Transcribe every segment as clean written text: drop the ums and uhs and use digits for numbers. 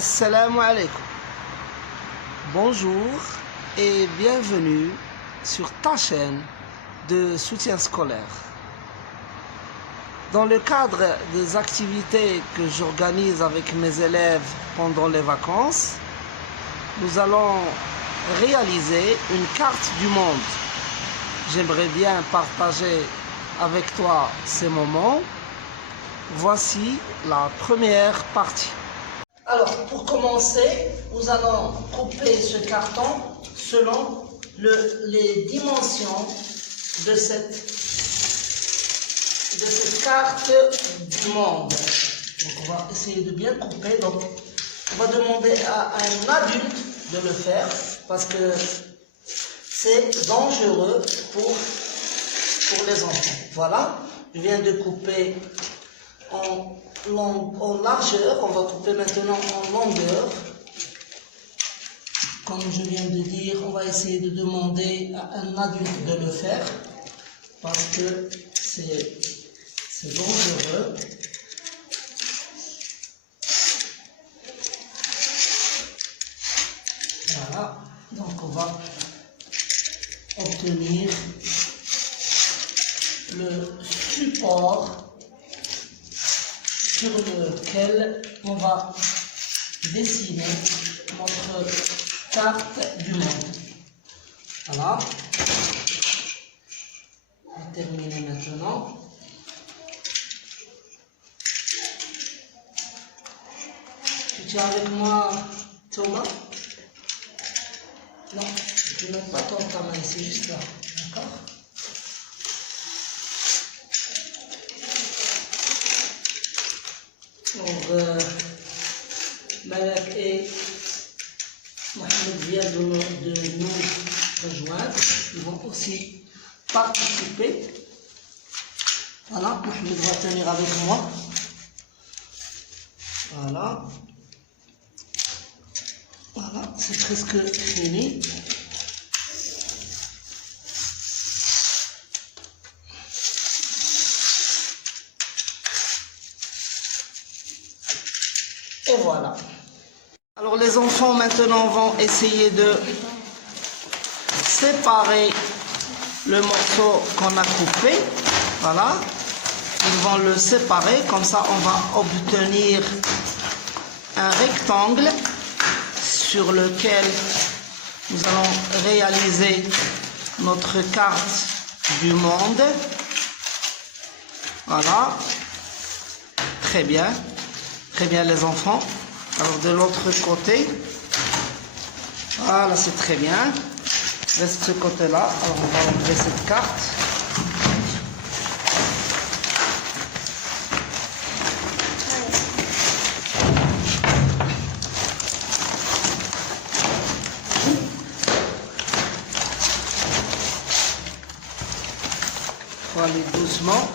Assalamu alaikum. Bonjour et bienvenue sur ta chaîne de soutien scolaire. Dans le cadre des activités que j'organise avec mes élèves pendant les vacances, nous allons réaliser une carte du monde. J'aimerais bien partager avec toi ces moments. Voici la première partie. Alors, pour commencer, nous allons couper ce carton selon les dimensions de cette carte du monde. Donc, on va essayer de bien couper. Donc, on va demander à un adulte de le faire parce que c'est dangereux pour les enfants. Voilà, je viens de couper en largeur, on va couper maintenant en longueur. Comme je viens de dire, on va essayer de demander à un adulte de le faire parce que c'est dangereux. Voilà, donc on va obtenir le support sur lequel on va dessiner notre carte du monde. Voilà. On va terminer maintenant. Tu tiens avec moi, Thomas? Non, tu ne mets pas ta main, c'est juste là. D'accord? Donc, Malak et Mohamed viennent de nous rejoindre. Ils vont aussi participer. Voilà, Mohamed va tenir avec moi. Voilà. Voilà, c'est presque fini. Et voilà. Alors les enfants maintenant vont essayer de séparer le morceau qu'on a coupé. Voilà. Ils vont le séparer. Comme ça, on va obtenir un rectangle sur lequel nous allons réaliser notre carte du monde. Voilà. Très bien. Très bien les enfants. Alors de l'autre côté, voilà, c'est très bien. Reste ce côté-là. Alors on va enlever cette carte. Il faut aller doucement.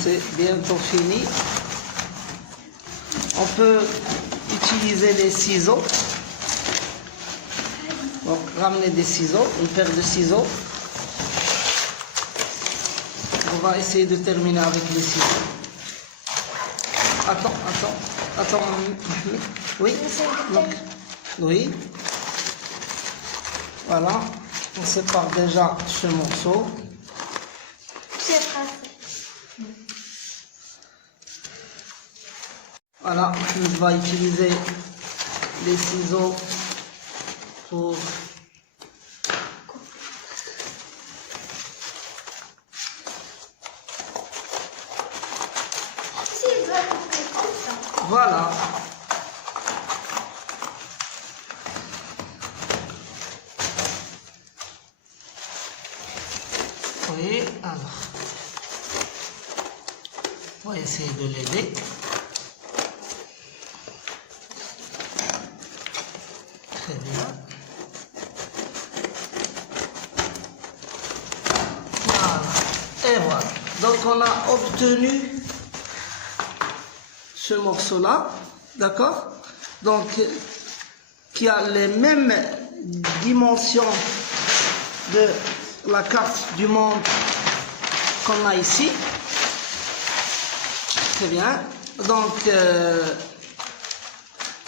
C'est bientôt fini. On peut utiliser les ciseaux. Donc, ramener des ciseaux, une paire de ciseaux. On va essayer de terminer avec les ciseaux. Attends. Oui. Donc, oui. Voilà. On sépare déjà ce morceau. Voilà, on va utiliser les ciseaux pour voilà. On va essayer de l'aider. Très bien. Voilà. Et voilà. Donc on a obtenu ce morceau-là, d'accord? Donc, qui a les mêmes dimensions de la carte du monde qu'on a ici. Très bien. Donc,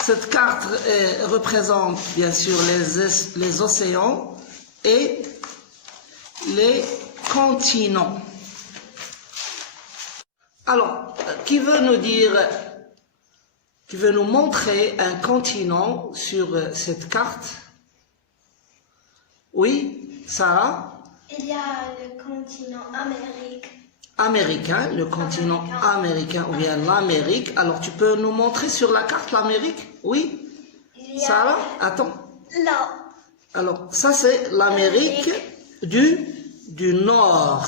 cette carte représente bien sûr les océans et les continents. Alors, qui veut nous montrer un continent sur cette carte? Oui, Sarah? Il y a le continent Amérique. Américain, le continent américain ou bien l'Amérique. Alors, tu peux nous montrer sur la carte l'Amérique? Oui? Sarah? Attends. Là. Alors, ça c'est l'Amérique du Nord.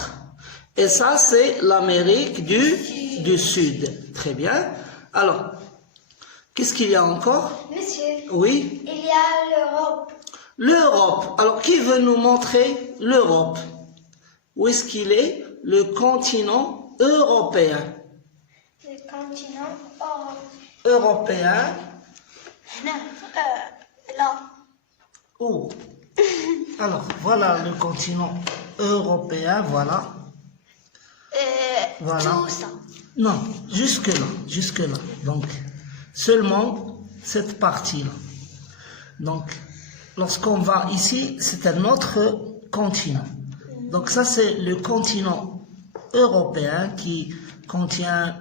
Et ça c'est l'Amérique du Sud. Très bien. Alors, qu'est-ce qu'il y a encore? Monsieur. Oui? Il y a l'Europe. L'Europe. Alors, qui veut nous montrer l'Europe? Où est-ce qu'il est? Le continent européen. Le continent Européen. là. Où? Alors, voilà le continent européen, voilà. Voilà. Tout ça. Non, jusque-là, jusque-là. Donc, seulement cette partie-là. Donc, lorsqu'on va ici, c'est un autre continent. Donc, ça, c'est le continent européen qui contient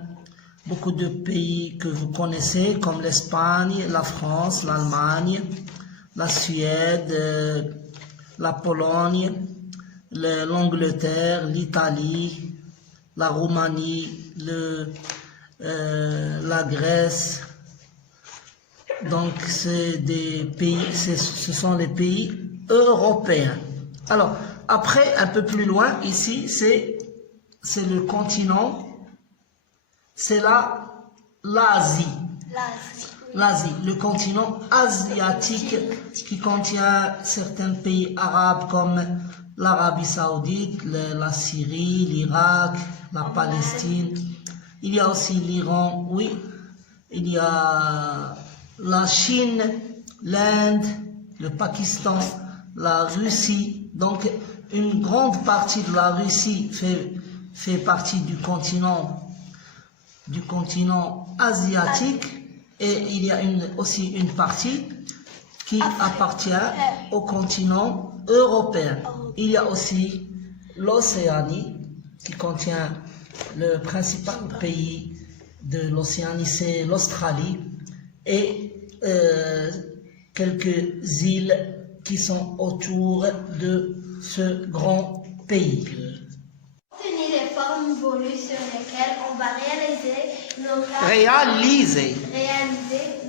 beaucoup de pays que vous connaissez, comme l'Espagne, la France, l'Allemagne, la Suède, la Pologne, l'Angleterre, l'Italie, la Roumanie, la Grèce. Donc, c'est des pays, ce sont les pays européens. Alors, après, un peu plus loin, ici, c'est le continent, c'est l'Asie. L'Asie, le continent asiatique qui contient certains pays arabes comme l'Arabie Saoudite, la Syrie, l'Irak, la Palestine. Il y a aussi l'Iran, oui. Il y a la Chine, l'Inde, le Pakistan, la Russie. Donc, une grande partie de la Russie fait partie du continent asiatique. Et il y a aussi une partie qui appartient au continent européen. Il y a aussi l'Océanie qui contient le principal pays de l'Océanie, c'est l'Australie, et quelques îles qui sont autour de ce grand pays. Obtenir les formes volues sur lesquelles on va réaliser nos cartes. Réaliser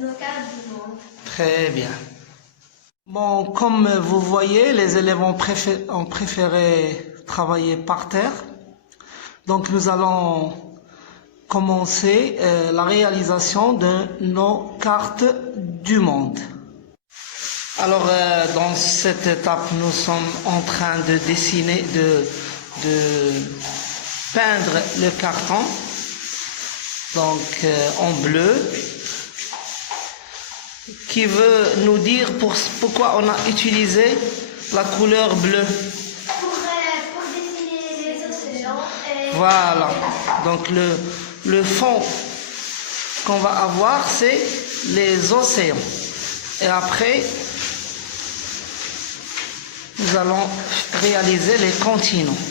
Nos cartes du monde. Très bien. Bon, comme vous voyez, les élèves ont préféré travailler par terre. Donc, nous allons commencer la réalisation de nos cartes du monde. Alors, dans cette étape, nous sommes en train de dessiner, de peindre le carton. Donc, en bleu. Qui veut nous dire pourquoi on a utilisé la couleur bleue? Pour dessiner les océans. Voilà. Donc le fond qu'on va avoir, c'est les océans. Et après, nous allons réaliser les continents.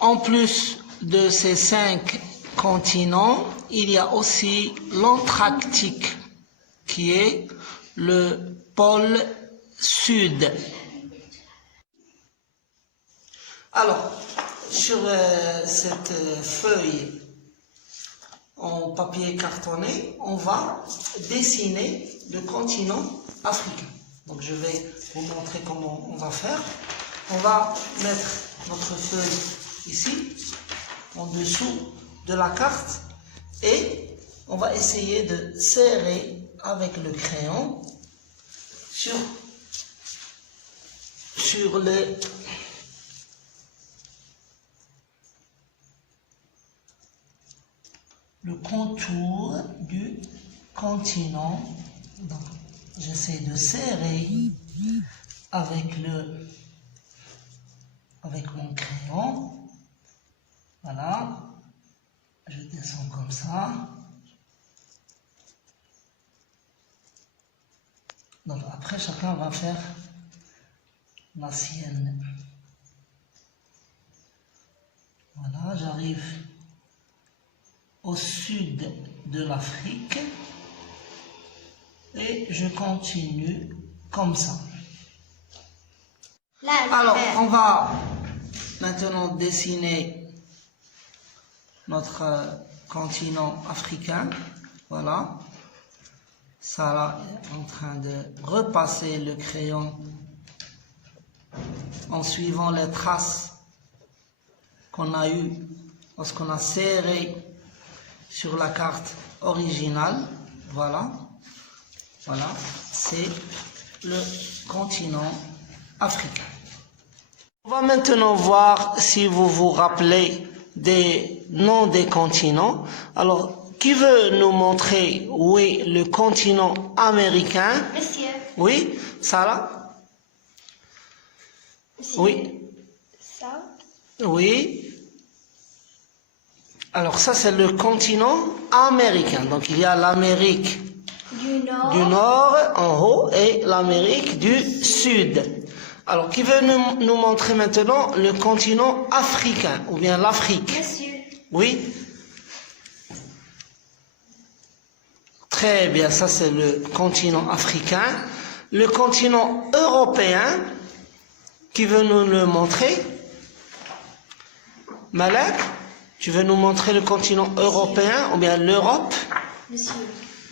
En plus de ces 5 continents, il y a aussi l'Antarctique, qui est le pôle sud. Alors, sur cette feuille en papier cartonné, on va dessiner le continent africain. Donc, je vais vous montrer comment on va faire. On va mettre notre feuille ici, en dessous de la carte et on va essayer de serrer avec le crayon sur le contour du continent. Donc, j'essaie de serrer avec mon crayon. Voilà. Je descends comme ça. Donc après, chacun va faire la sienne. Voilà, j'arrive au sud de l'Afrique et je continue comme ça. Alors, on va maintenant dessiner notre continent africain. Voilà. Sarah est en train de repasser le crayon en suivant les traces qu'on a eues lorsqu'on a serré sur la carte originale. Voilà. Voilà. C'est le continent africain. On va maintenant voir si vous vous rappelez des noms des continents. Alors, qui veut nous montrer où est le continent américain? Monsieur. Oui, Sarah? Monsieur. Oui. Ça. Oui. Alors ça, c'est le continent américain. Donc, il y a l'Amérique Du Nord. du Nord en haut et l'Amérique du Sud. Alors, qui veut nous montrer maintenant le continent africain ou bien l'Afrique? Monsieur. Oui. Très bien, ça c'est le continent africain. Le continent européen, qui veut nous le montrer? Malak, tu veux nous montrer le continent européen ou bien l'Europe? Monsieur.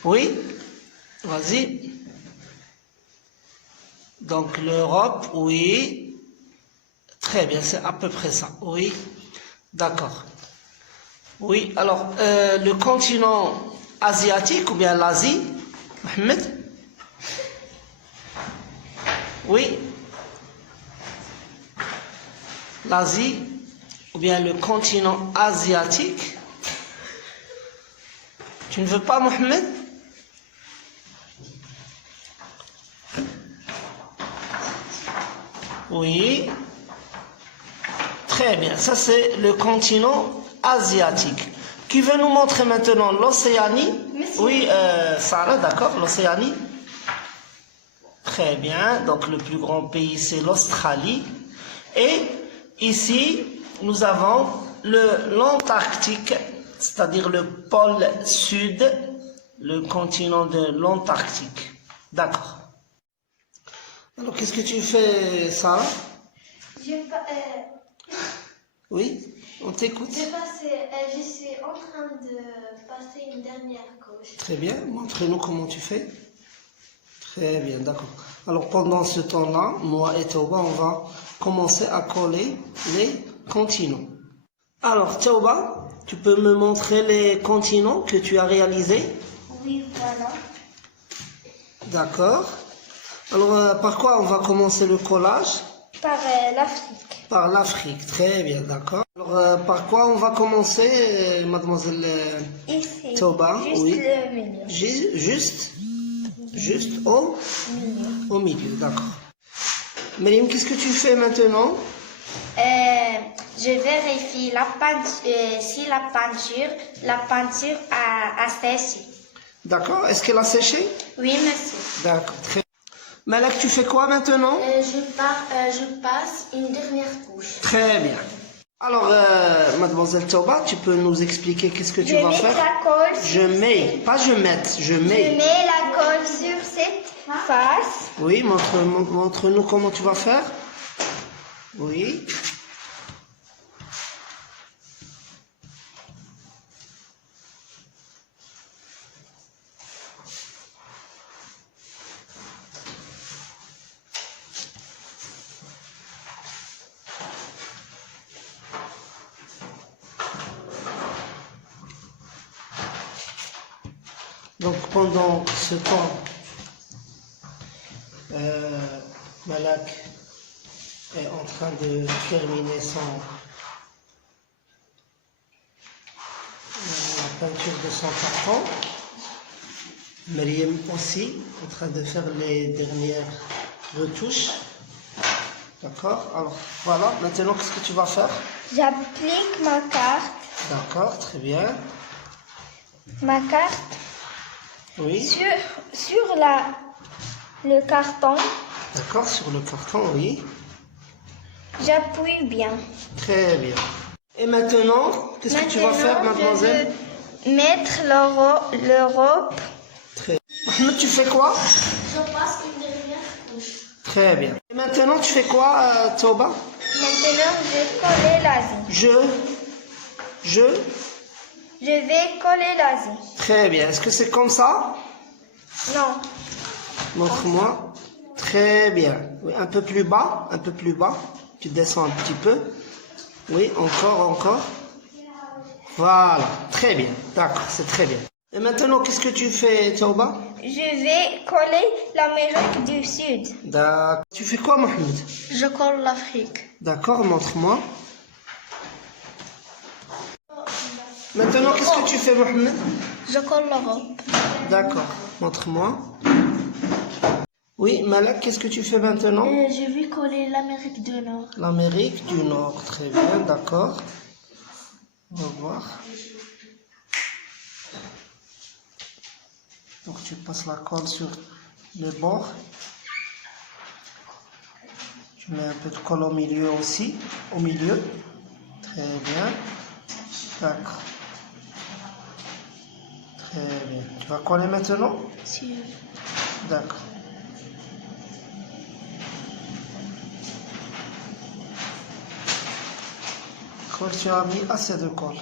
Oui, vas-y. Donc l'Europe, oui. Très bien, c'est à peu près ça. Oui, d'accord. Oui, alors le continent asiatique ou bien l'Asie, Mohamed? Oui. L'Asie ou bien le continent asiatique. Tu ne veux pas, Mohamed? Oui. Très bien, ça c'est le continent asiatique. Qui veut nous montrer maintenant l'Océanie? Oui, Sarah, d'accord, l'Océanie. Très bien, donc le plus grand pays c'est l'Australie. Et ici, nous avons l'Antarctique, c'est-à-dire le pôle sud, le continent de l'Antarctique. D'accord. Alors, qu'est-ce que tu fais, Sarah? Oui, on t'écoute. Je suis en train de passer une dernière couche. Très bien, montre-nous comment tu fais. Très bien, d'accord. Alors pendant ce temps-là, moi et Tauba, on va commencer à coller les continents. Alors Tauba, tu peux me montrer les continents que tu as réalisés? Oui, voilà. D'accord. Alors par quoi on va commencer le collage? Par l'Afrique. Par l'Afrique, très bien, d'accord. Alors par quoi on va commencer, mademoiselle Ici. Tauba? Juste Oui. le milieu. Juste au milieu, d'accord. Mariam, qu'est-ce que tu fais maintenant? Je vérifie si la peinture a séché. D'accord. Est-ce qu'elle a séché? Oui, monsieur. D'accord. Très bien. Malak, tu fais quoi maintenant? Je passe une dernière couche. Très bien. Alors, mademoiselle Tauba, tu peux nous expliquer qu'est-ce que tu vas faire? La colle Je mets, pas je mets, je mets. Je mets la colle sur cette face. Oui, montre-nous comment tu vas faire. Oui. Donc pendant ce temps, Malak est en train de terminer la peinture de son carton. Mariam aussi en train de faire les dernières retouches. D'accord? Alors voilà, maintenant qu'est-ce que tu vas faire? J'applique ma carte. D'accord, très bien. Ma carte Oui. sur le carton. D'accord, sur le carton, oui. J'appuie bien. Très bien. Et maintenant, qu'est-ce que tu vas faire, mademoiselle? Je vais mettre l'Europe. Très bien. Mohamed, tu fais quoi? Je passe une dernière couche. Très bien. Et maintenant, tu fais quoi, Toba? Maintenant, je vais coller l'Asie. Je vais coller l'Asie. Très bien. Est-ce que c'est comme ça? Non. Montre-moi. Très bien. Oui, un peu plus bas, un peu plus bas. Tu descends un petit peu. Oui, encore. Voilà. Très bien. D'accord, c'est très bien. Et maintenant, qu'est-ce que tu fais, Toba? Je vais coller l'Amérique du Sud. D'accord. Tu fais quoi, Mohamed? Je colle l'Afrique. D'accord, montre-moi. Maintenant, qu'est-ce que tu fais, Mohamed? Je colle l'Europe. D'accord, montre-moi. Oui, Malak, qu'est-ce que tu fais maintenant? Je vais coller l'Amérique du Nord. L'Amérique du Nord, très bien, d'accord. On va voir. Donc tu passes la colle sur les bords. Tu mets un peu de colle au milieu aussi. Au milieu. Très bien. D'accord. Très bien. Tu vas coller maintenant? Si. D'accord. Tu as mis assez de colle.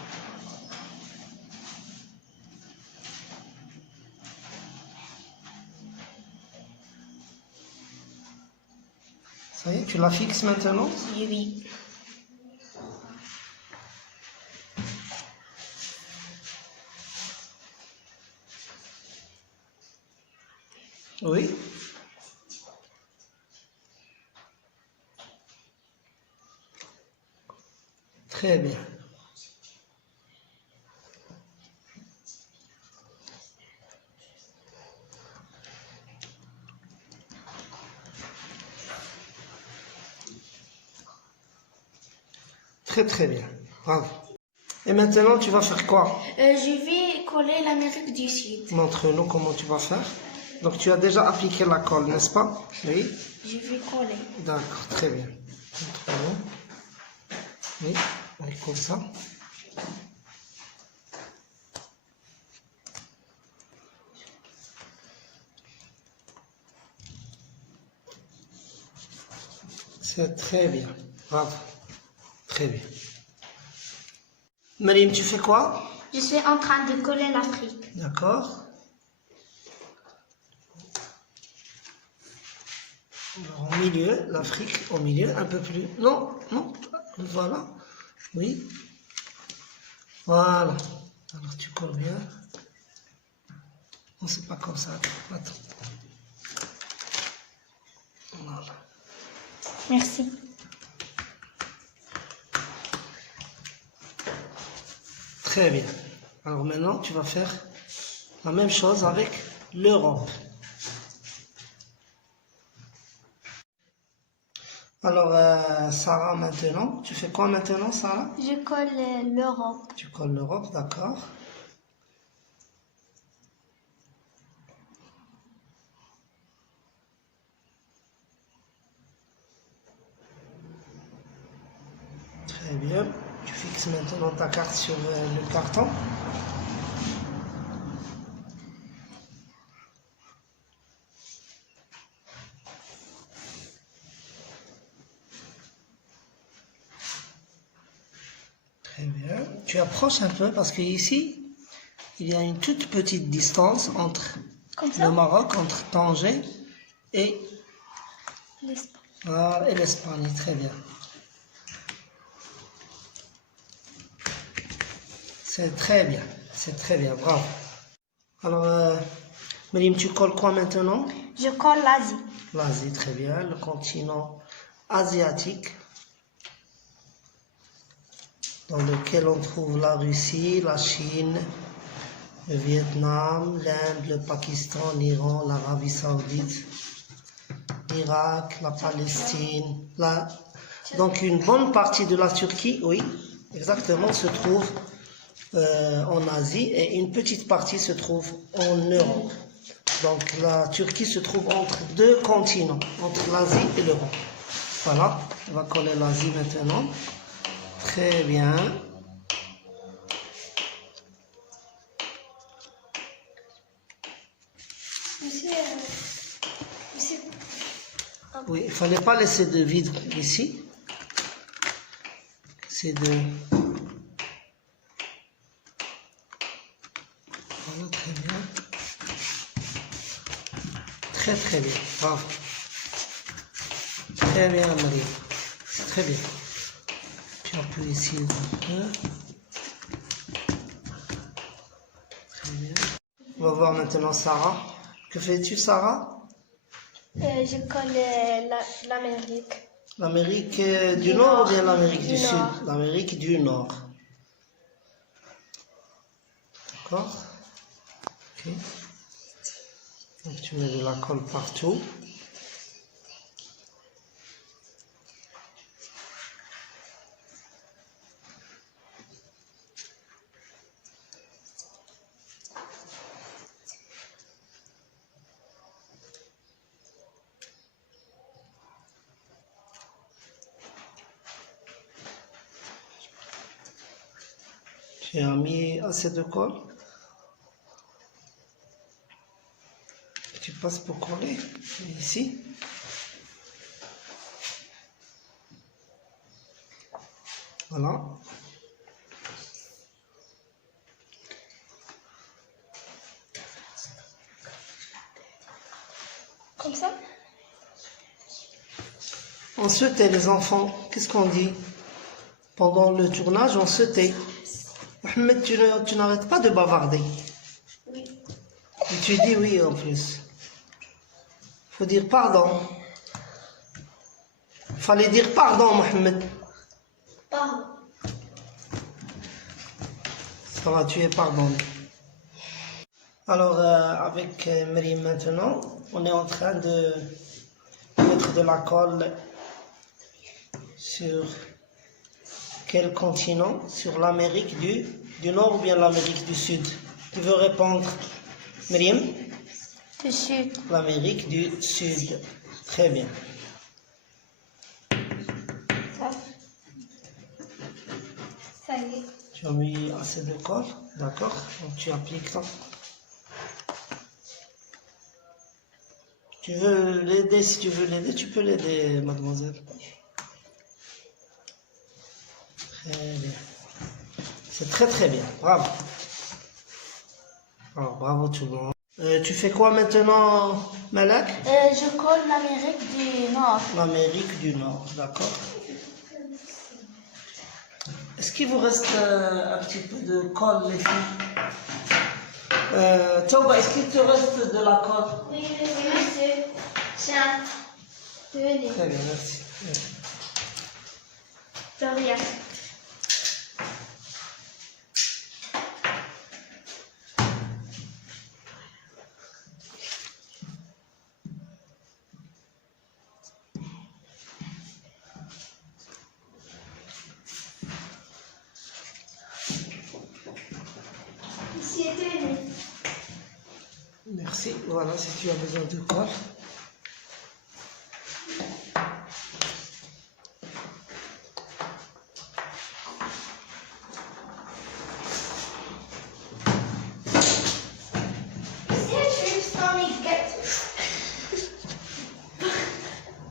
Ça y est, tu la fixes maintenant? Oui. Oui. Très bien. Très bien. Bravo. Et maintenant, tu vas faire quoi? Je vais coller l'Amérique du Sud. Montre-nous comment tu vas faire. Donc, tu as déjà appliqué la colle, n'est-ce pas? Oui. Je vais coller. D'accord, très bien. Montre-nous. Oui, avec comme ça. C'est très bien. Bravo. Très bien. Mariam, tu fais quoi? Je suis en train de coller l'Afrique. D'accord. Alors, au milieu, l'Afrique, au milieu, un peu plus. Non. Voilà. Oui. Voilà. Alors, tu colles bien. Non, c'est pas comme ça. Attends. Voilà. Merci. Très bien. Alors maintenant, tu vas faire la même chose avec l'Europe. Alors, Sarah, maintenant, tu fais quoi maintenant, Sarah? Je colle l'Europe. Tu colles l'Europe, d'accord. Très bien. Tu fixes maintenant ta carte sur le carton. Très bien. Tu approches un peu parce qu'ici, il y a une toute petite distance entre le Maroc, entre Tanger et l'Espagne. Très bien. C'est très bien, bravo. Alors, Myriam, tu colles quoi maintenant? Je colle l'Asie. L'Asie, très bien. Le continent asiatique, dans lequel on trouve la Russie, la Chine, le Vietnam, l'Inde, le Pakistan, l'Iran, l'Arabie Saoudite, l'Irak, la Palestine. Donc une bonne partie de la Turquie, oui, exactement, se trouve en Asie et une petite partie se trouve en Europe. Donc la Turquie se trouve entre deux continents, entre l'Asie et l'Europe. Voilà, on va coller l'Asie maintenant. Très bien. Oui, il ne fallait pas laisser de vide ici. C'est de... Voilà, très bien. Très très bien. Bravo. Très bien, Marie. C'est très bien. Tu appuies ici un peu. Très bien. On va voir maintenant Sarah. Que fais-tu, Sarah? Je colle l'Amérique. L'Amérique du Nord ou bien l'Amérique du Sud? Nord. L'Amérique du Nord. D'accord. Ok. Donc tu mets de la colle partout. Tu as mis assez de colle. Tu passes pour coller ici. Voilà. Comme ça? On se tait, les enfants. Qu'est-ce qu'on dit? Pendant le tournage, on se tait. Mohamed, tu n'arrêtes pas de bavarder. Oui. Et tu dis oui en plus. Il faut dire pardon. Il fallait dire pardon, Mohamed. Pardon. Ça va, tu es pardonné. Alors, avec Myriam maintenant, on est en train de mettre de la colle sur quel continent? Sur l'Amérique du Nord ou bien l'Amérique du Sud? Tu veux répondre, Myriam? Du Sud. L'Amérique du Sud. Très bien. Ça y est. Tu as mis assez de colle, d'accord? Donc tu appliques ça. Tu veux l'aider? Si tu veux l'aider, tu peux l'aider, mademoiselle. Très bien. C'est très très bien. Bravo. Alors, bravo tout le monde. Tu fais quoi maintenant, Malak? Je colle l'Amérique du Nord. L'Amérique du Nord, d'accord. Est-ce qu'il vous reste un petit peu de colle, les filles? Tauba, est-ce qu'il te reste de la colle? Oui, monsieur. Tiens. Tenez. Très bien, merci. De rien. Ici est tenu. Merci. Voilà, si tu as besoin de colle.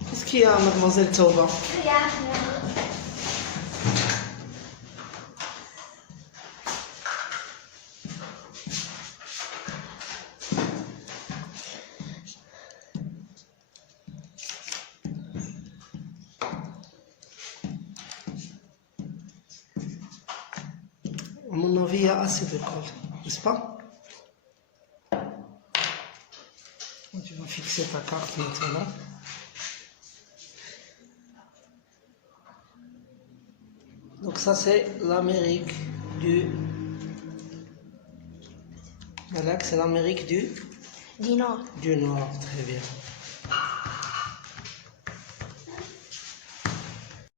Qu'est-ce qu'il y a, mademoiselle Tauba? Rien. À mon avis, il y a assez de colle, n'est-ce pas? Tu vas fixer ta carte maintenant. Donc ça c'est l'Amérique du... Voilà, c'est l'Amérique Du Nord. du Nord, très bien.